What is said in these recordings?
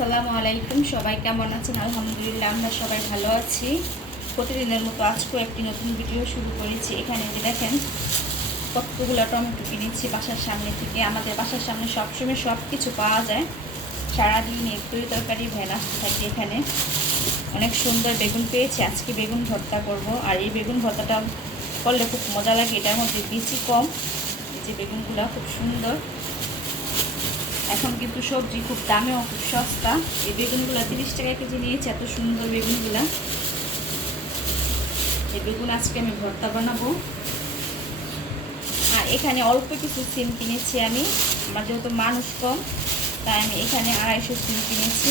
আসসালামু আলাইকুম। সবাই কেমন আছেন? আলহামদুলিল্লাহ আমরা সবাই ভালো আছি। প্রতিদিনের মতো আজকেও একটি নতুন ভিডিও শুরু করেছি। এখানে যে দেখেন কতগুলো টমেটো কিনেছি বাসার সামনে থেকে। আমাদের বাসার সামনে সবসময় সব কিছু পাওয়া যায়। সারাদিন তরি তরকারি ভ্যান আসতে থাকে। এখানে অনেক সুন্দর বেগুন পেয়েছি। আজকে বেগুন ভর্তা করব। আর এই বেগুন ভর্তাটা করলে খুব মজা লাগে। এটার মধ্যে বিচি কম। এই যে বেগুনগুলো খুব সুন্দর। এখন কিন্তু সবজি খুব দামেও খুব সস্তা। এই বেগুনগুলো 30 টাকা কেজি নিয়েছে। এত সুন্দর বেগুনগুলা। এই বেগুন আজকে আমি ভর্তা বানাবো। আর এখানে অল্প কিছু সিম কিনেছি আমি। আমার যেহেতু মানুষ কম তাই আমি এখানে 250 সিম কিনেছি।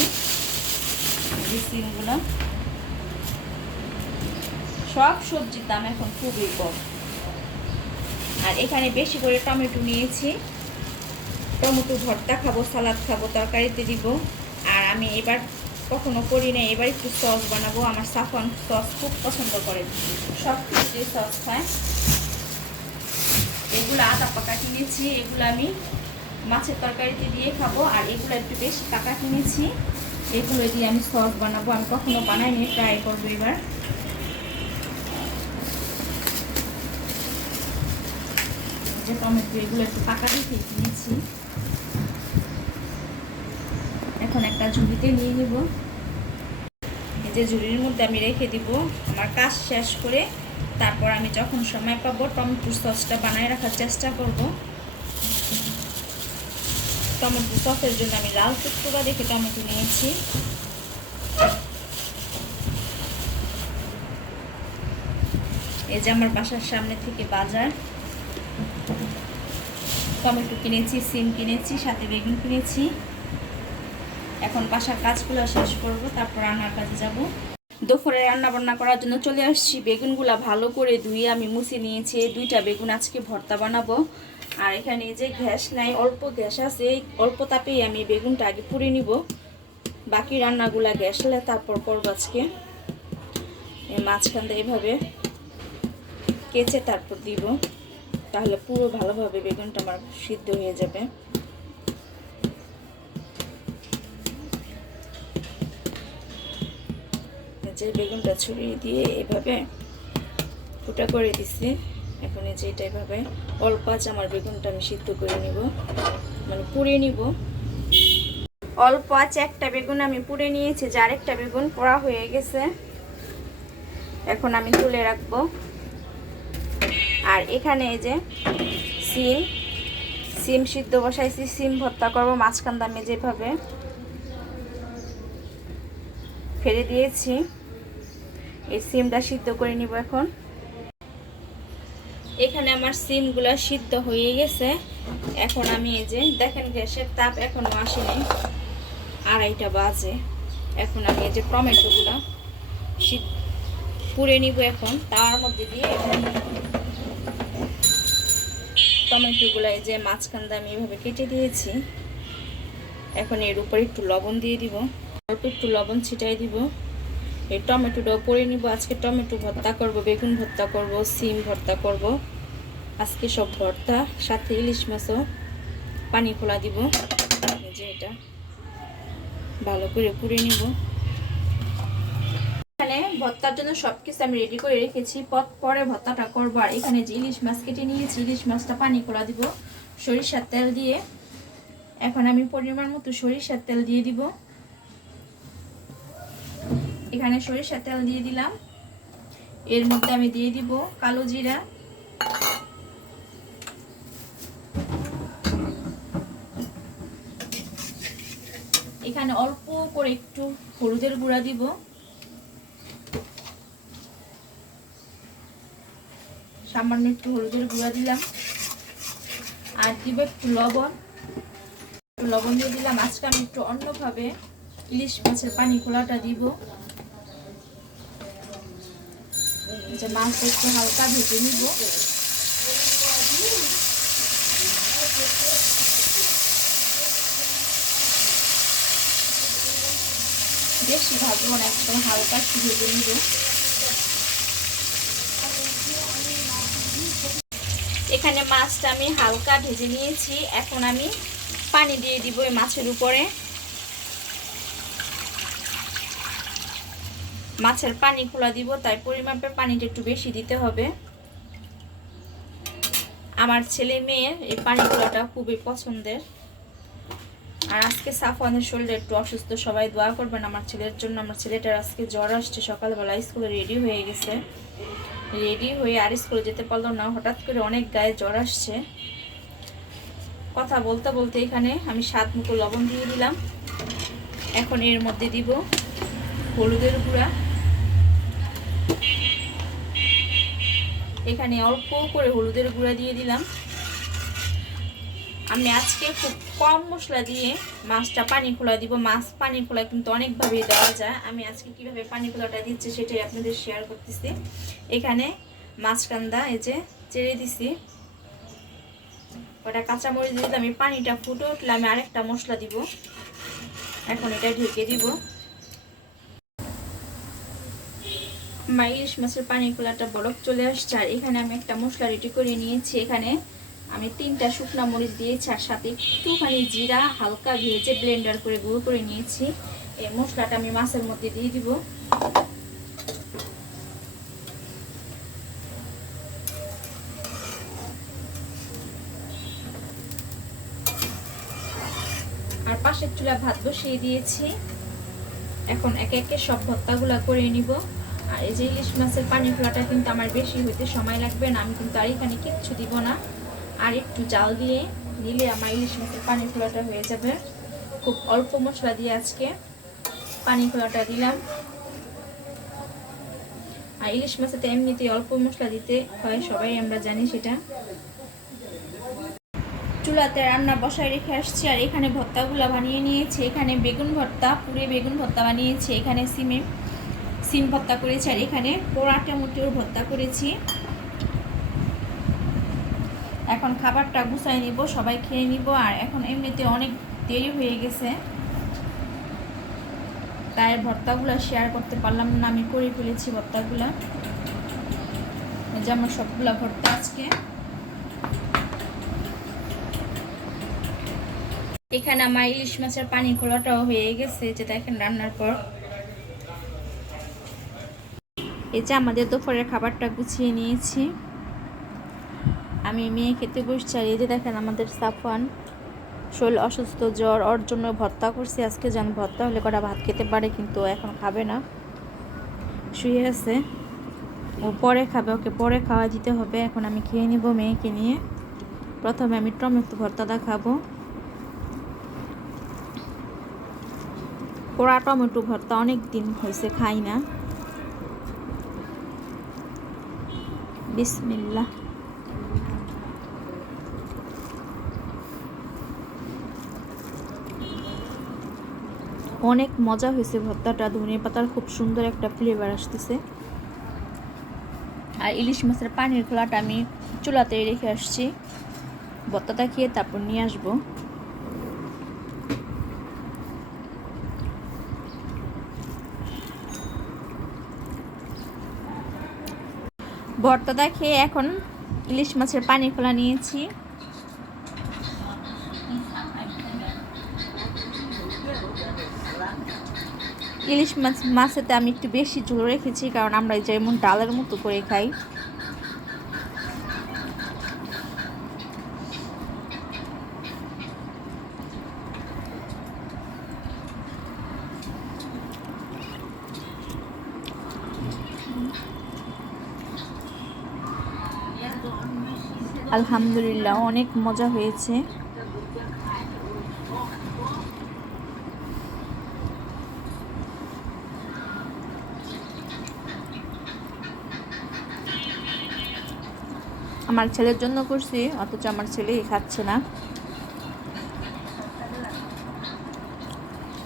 এই সিমগুলো সব সবজির দাম এখন খুবই কম। আর এখানে বেশি করে টমেটো নিয়েছি। টমেটো ভর্তা খাবো, সালাদ খাবো, তরকারিতে দিব। আর আমি এবার কখনো করি না, এবার একটু সস বানাবো। আমার সাফন সস খুব পছন্দ করে, সব কিছু সস খায়। এগুলো আদা পাকা কিনেছি, এগুলো আমি মাছের তরকারিতে দিয়ে খাবো। আর এগুলো একটু বেশি পাকা কিনেছি, এগুলো দিয়ে আমি সস বানাবো। আমি কখনো বানাইনি, ট্রাই করবো এবার। যে টমেটো এগুলো একটু পাকা দিয়ে কিনেছি। এখন একটা ঝুড়িতে নিয়ে নিব। এই যে ঝুড়ির মধ্যে আমি রেখে দিব। আমার কাজ শেষ করে তারপর আমি যখন সময় পাবো টমেটো সসটা বানায় রাখার চেষ্টা করব। টমেটো সসের জন্য আমি লাল টুকটুকা দেখে টমেটো নিয়েছি। এই যে আমার বাসার সামনে থেকে বাজার। টমেটো কিনেছি, সিম কিনেছি, সাথে বেগুন কিনেছি। এখন বাসার কাজগুলো শেষ করব, তারপর রান্নার কাজে যাব। দুপুরে রান্না বান্না করার জন্য চলে আসছি। বেগুনগুলা ভালো করে ধুয়ে আমি মুছে নিয়েছি। 2টা বেগুন আজকে ভর্তা বানাবো। আর এখানে যে গ্যাস নাই, অল্প গ্যাস আছে, অল্প তাপেই আমি বেগুনটা আগে পুড়ে নিব। বাকি রান্নাগুলা গ্যাস হলে তারপর করবো আজকে। মাঝখান দিয়ে এইভাবে কেচে তারপর দিব, তাহলে পুরো ভালোভাবে বেগুনটা আমার সিদ্ধ হয়ে যাবে। যে বেগুনটা ছড়িয়ে দিয়ে এভাবে ফুটা করে দিচ্ছি। এখন এই যে এটা এভাবে অল্প আছে আমার বেগুনটা আমি সিদ্ধ করে নিব, মানে পুড়িয়ে নিব। অল্প আছে একটা বেগুন আমি পুড়ে নিয়েছি, যার একটা বেগুন পোড়া হয়ে গেছে। এখন আমি তুলে রাখবো। আর এখানে এই যে সিম সিদ্ধ বসাইছি, সিম ভর্তা করবো। মাঝখান আমি যেভাবে ফেলে দিয়েছি, এই সিমটা সিদ্ধ করে নিব এখন। এখানে আমার সিমগুলো সিদ্ধ হয়ে গেছে। এখন আমি এই যে দেখেন গ্যাসের তাপ এখনো আসেনি, 2:30 বাজে। এখন আমি এই যে টমেটোগুলো পুড়ে নিব। এখন তার মধ্যে দিয়ে টমেটোগুলো এই যে মাঝখান দিয়ে আমি এভাবে কেটে দিয়েছি। এখন এর উপরে একটু লবণ দিয়ে দিব, অল্প একটু লবণ ছিটাই দিব। এই টমেটোটাও পুড়ে নিব। আজকে টমেটো ভর্তা করব, বেগুন ভর্তা করব, সিম ভর্তা করব, আজকে সব ভর্তা। সাথে ইলিশ মাছও পানি খোলা দিব। এই যে এটা ভালো করে পুড়ে নিব। এখানে ভর্তার জন্য সবকিছু আমি রেডি করে রেখেছি, পরে ভর্তাটা করবো। আর এখানে যে ইলিশ মাছ কেটে নিয়েছি, ইলিশ মাছটা পানি খোলা দিব সরিষার তেল দিয়ে। এখন আমি পরিমাণ মতো সরিষার তেল দিয়ে দিব। এখানে সরিষার তেল দিয়ে দিলাম। এর মধ্যে আমি দিয়ে দিব কালো জিরা, এখানে অল্প করে একটু হলুদের গুঁড়া দিব, সামান্য একটু হলুদের গুঁড়া দিলাম। আর দিব একটু লবণ দিয়ে দিলাম। আজকে আমি একটু অন্যভাবে ইলিশ মাছের পানি খোলাটা দিব। যে মাছটা একটু হালকা ভেজে নিব। বেশি ভাজবো না, একদম হালকা একটু ভেজে নিব। এখানে মাছটা আমি হালকা ভেজে নিয়েছি। এখন আমি পানি দিয়ে দিব এই মাছের উপরে। মাছের পানি খোলা দিব, তাই পরিমাপে পানিটা একটু বেশি দিতে হবে। আমার ছেলে মেয়ের এই পানি খোলাটা খুবই পছন্দের। আর আজকে সাফওয়ানের শরীরটা একটু অসুস্থ, সবাই দোয়া করবেন আমার ছেলের জন্য। আমার ছেলেটার আজকে জ্বর আসছে, সকালবেলা স্কুলে রেডি হয়ে গেছে, রেডি হয়ে আর স্কুলে যেতে পারলো না, হঠাৎ করে অনেক গায়ে জ্বর আসছে। কথা বলতে বলতে এখানে আমি স্বাদ মতো লবণ দিয়ে দিলাম। এখন এর মধ্যে দিব হলুদের গুঁড়া। এখানে অল্প করে হলুদের গুঁড়া দিয়ে দিলাম। আমি আজকে খুব কম মশলা দিয়ে মাছটা পানি খোলা দিব। মাছ পানি খোলা কিন্তু অনেকভাবে দেওয়া যায়, আমি আজকে কিভাবে পানি খোলাটা দিচ্ছি সেটাই আপনাদের শেয়ার করতেছি। এখানে মাছকান্দা এই যে চেড়ে দিছি, ওটা কাঁচামরিচ দিয়ে আমি পানিটা ফুটে উঠলে আমি আরেকটা মশলা দিব। এখন এটা ঢেকে দিব। আমার ইলিশ মাছের পানি খোলাটা বরফ চলে আসছে। আর এখানে আমি একটা মশলা রেডি করে নিয়েছি। এখানে আমি 3টা শুকনো মরিচ দিয়েছি, আর সাথে একটুখানি জিরা হালকা ভেজে ব্লেন্ডার করে গুঁড়ো করে নিয়েছি। এই মশলাটা আমি মাছের মধ্যে দিয়ে দিব। আর পাশের চুলা ভাত বসিয়ে দিয়েছি। এখন একে একে সব ভর্তাগুলা করে নিব। আর এই যে ইলিশ মাছের পানি খোলাটা কিন্তু আমার বেশি হইতে সময় লাগবে না, আমি কিন্তু আর এখানে কিচ্ছু দিব না। আর একটু জাল দিয়ে নিলে আমার ইলিশ মাছের পানি খোলাটা হয়ে যাবে। খুব অল্প মশলা দিয়ে আজকে পানি খোলাটা দিলাম। আর ইলিশ মাছেতে এমনিতেই অল্প মশলা দিতে হয়, সবাই আমরা জানি সেটা। চুলাতে রান্না বসায় রেখে আসছি। আর এখানে ভর্তাগুলো বানিয়ে নিয়েছি। এখানে বেগুন ভর্তা, পুরে বেগুন ভর্তা বানিয়েছি। এখানে সিম ভর্তা করেছি। আর এখানে পোড়া টমেটোর ভর্তা করেছি। এখন খাবারটা গুছাই নিব, সবাই খেয়ে নিব। আর এখন এমনিতে অনেক দেরি হয়ে গেছে, তাই ভর্তাগুলো শেয়ার করতে পারলাম না। আমি করে ফেলেছি ভর্তাগুলা, যেমন সবগুলা ভর্তা আজকে। এখানে আমার ইলিশ মাছের পানি খোলাটাও হয়ে গেছে, যেটা এখন রান্নার পর। এই যে আমাদের দুপুরের খাবারটা গুছিয়ে নিয়েছি, আমি মেয়ে খেতে বসছি। আর এই যে দেখেন আমাদের সাফওয়ান শরীর অসুস্থ, জ্বর, ওর জন্য ভর্তা করছি আজকে, যেন ভর্তা হলে কটা ভাত খেতে পারে, কিন্তু এখন খাবে না, শুয়ে আছে। ও পরে খাবে, ওকে পরে খাওয়া দিতে হবে। এখন আমি খেয়ে নিব মেয়েকে নিয়ে। প্রথমে আমি টমেটো ভর্তাটা খাবো। পোড়া টমেটো ভর্তা অনেক দিন হয়েছে খাই না। বিসমিল্লাহ। অনেক মজা হয়েছে ভর্তাটা, ধনিয়া পাতার খুব সুন্দর একটা ফ্লেভার আসতেছে। আর ইলিশ মাছের পানির খোলাটা আমি চুলাতে রেখে আসছি, ভর্তাটা খেয়ে তারপর নিয়ে আসবো। ভর্তাটা খেয়ে এখন ইলিশ মাছের পানি খোলা নিয়েছি। ইলিশ মাছেতে আমি একটু বেশি ঝোল রেখেছি, কারণ আমরা যেমন ডালের মতো করে খাই। আলহামদুলিল্লাহ অনেক মজা হয়েছে। আমার ছেলের জন্য করছি, অথচ আমার ছেলেই খাচ্ছে না।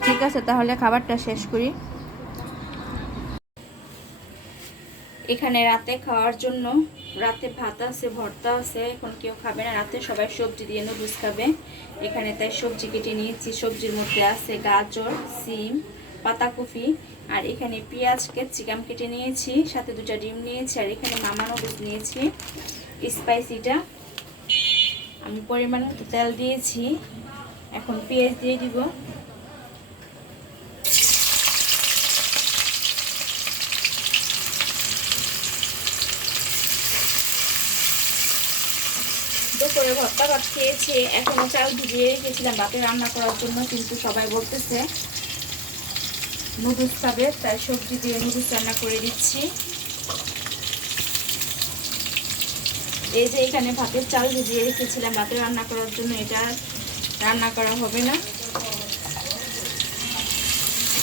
ঠিক আছে, তাহলে খাবারটা শেষ করি। এখানে রাতে খাওয়ার জন্য, রাতে ভাত আছে, ভর্তা আছে, এখন কেউ খাবে না রাতে, সবাই সবজি দিয়ে নুডলস খাবে। এখানে তাই সবজি কেটে নিয়েছি। সবজির মধ্যে আছে গাজর, সিম, পাতাকপি, আর এখানে পেঁয়াজ ক্যাপসিকাম কেটে নিয়েছি, সাথে 2টা ডিম নিয়েছি। আর এখানে মামা নুডলস নিয়েছি স্পাইসিটা। আমি পরিমাণ মতো তেল দিয়েছি। এখন পেঁয়াজ দিয়ে দিব। ভর্তা ভাত খেয়েছি, এখনো চাল ভিজিয়ে রেখেছিলাম ভাতে রান্না করার জন্য, কিন্তু সবাই বলতেছে নুডলস খাবে, তাই সবজি দিয়ে নুডলস রান্না করে দিচ্ছি। এই যে এখানে ভাতের চাল ভিজিয়ে রেখেছিলাম ভাতে রান্না করার জন্য, এটা রান্না করা হবে না,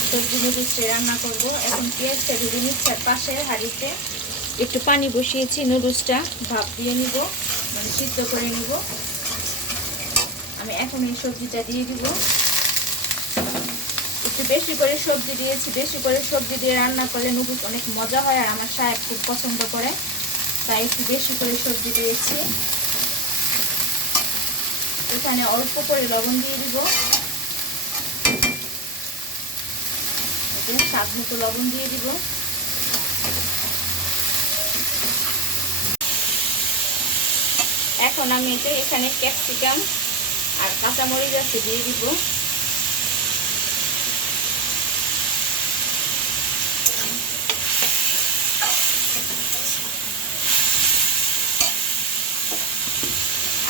সবজি নুডলসে রান্না করব। এখন পেঁয়াজটা ভেজে নিচ্ছে, পাশে হাঁড়িতে একটু পানি বসিয়েছি, নুডলসটা ভাপ দিয়ে নিব, মানে সিদ্ধ করে নিব। আমি এখন এই সবজিটা দিয়ে দিব, একটু বেশি করে সবজি দিয়েছি, বেশি করে সবজি দিয়ে রান্না করলে নুডলস অনেক মজা হয়, আর আমার সাহেব খুব পছন্দ করে, তাই একটু বেশি করে সবজি দিয়েছি। এখানে অল্প করে লবণ দিয়ে দিব, স্বাদ মতো লবণ দিয়ে দিব। এখন আমি এখানে ক্যাপসিকাম আর কাঁচামরিচ আছে দিয়ে দিব।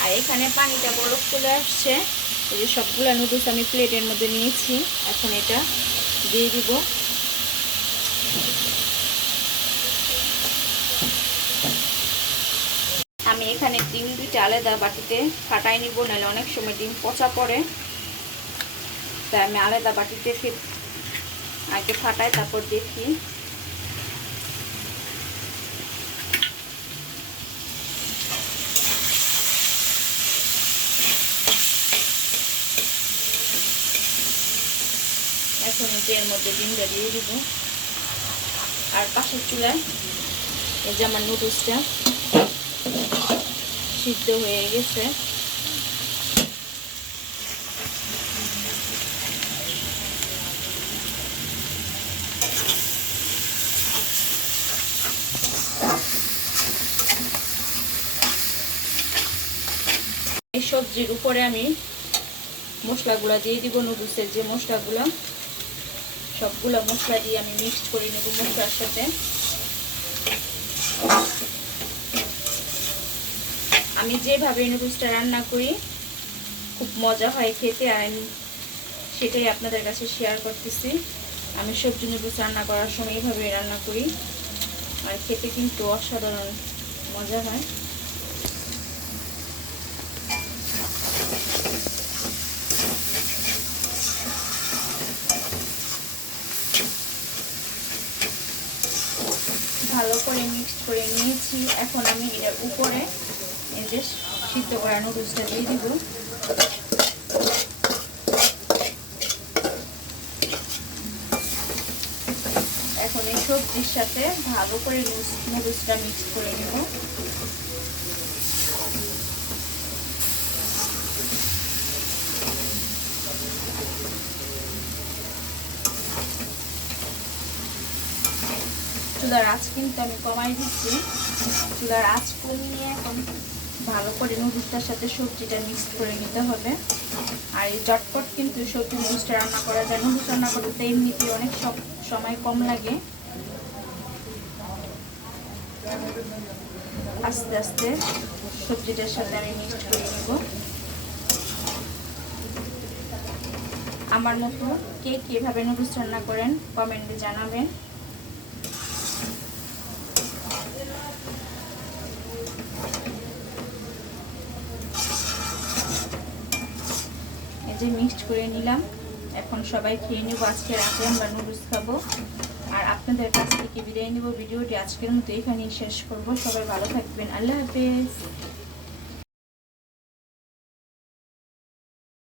আর এখানে পানিটা বরফ চলে আসছে, এই যে সবগুলা নুডলস আমি প্লেটের মধ্যে নিয়েছি, এখন এটা দিয়ে দিব। আমি এখানে ডিম দুইটা আলাদা বাটিতে ফাটাই নিব, নাহলে অনেক সময় ডিম পচা পড়ে, তাই আমি আলাদা বাটিতে আগে ফাটাই, তারপর দেখি। এখন এর মধ্যে ডিমটা দিয়ে দিব। আর পাশের চুলায় এই যে আমার নুডলসটা সিদ্ধ হয়ে গেছে, এই সবজির উপরে আমি মশলাগুলো দিয়ে দিব, নুডলসের যে মশলাগুলো, সবগুলো মশলা দিয়ে আমি মিক্সড করে নেব মশলার সাথে। আমি যেভাবে নুডলসটা রান্না করি খুব মজা হয় খেতে, আর আমি সেটাই আপনাদের কাছে শেয়ার করতেছি। আমি সবজি নুডলস রান্না করার সময় এইভাবে রান্না করি, আর খেতে কিন্তু অসাধারণ মজা হয়। ভালো করে মিক্সড করে নিয়েছি, এখন আমি এর উপরে এই যে সিদ্ধ করা নুডলসটা দিয়ে দিব। এখন এই সবজির সাথে ভালো করে নুডলসটা মিক্স করে নেব। চুলার আঁচ কিন্তু আমি কমাই দিচ্ছি, চুলার আঁচ কমিয়ে এখন ভালো করে নুডলসটার সাথে সবজিটা মিক্স করে নিতে হবে। আর এই চটপট কিন্তু সবজি নুডলসটা রান্না করা যায়, নুডলস রান্না করতে এমনিতে অনেক সময় কম লাগে। আস্তে আস্তে সবজিটার সাথে আমি মিক্স করে নেব। আমার মতো কে কীভাবে নুডলস রান্না করেন কমেন্টে জানাবেন। এই যে মিক্সড করে নিলাম, এখন সবাই খেয়ে নেব। আজকে রাতে আমরা নুডলস খাবো, আর আপনাদের কাছ থেকে বিদায় নেব। ভিডিওটি আজকের মতো এখানেই শেষ করব। সবাই ভালো থাকবেন, আল্লাহ হাফেজ।